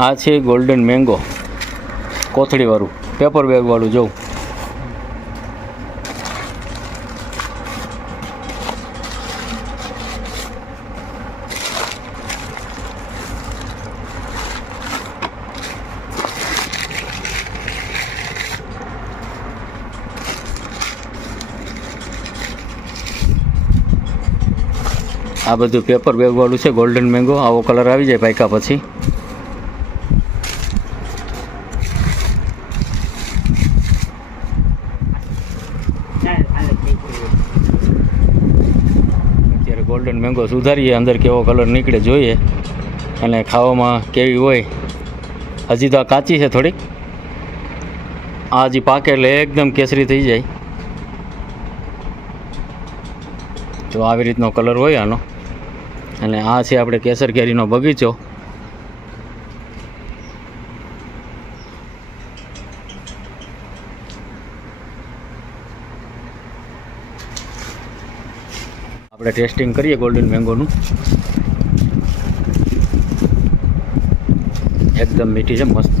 આ છે golden mango કોથળીવાળું પેપર બેગવાળું જોઉં. આ બધું પેપર બેગવાળું છે ગોલ્ડન મેંગો આવો કલર આવી જાય, પાક્યા પછી. ગોલ્ડન મેંગો સુધારીએ, અંદર કેવો કલર નીકળે જોઈએ. અને ખાવામાં કેવી હોય, હજી તો આ કાચી છે થોડીક. આ હજી પાકે એટલે એકદમ કેસરી થઈ જાય. તો આવી રીતનો કલર હોય આનો. અને આ છે આપણે કેસર કેરીનો બગીચો. આપણે ટેસ્ટિંગ કરીએ ગોલ્ડન મેંગોનું એકદમ મીઠી છે મસ્ત.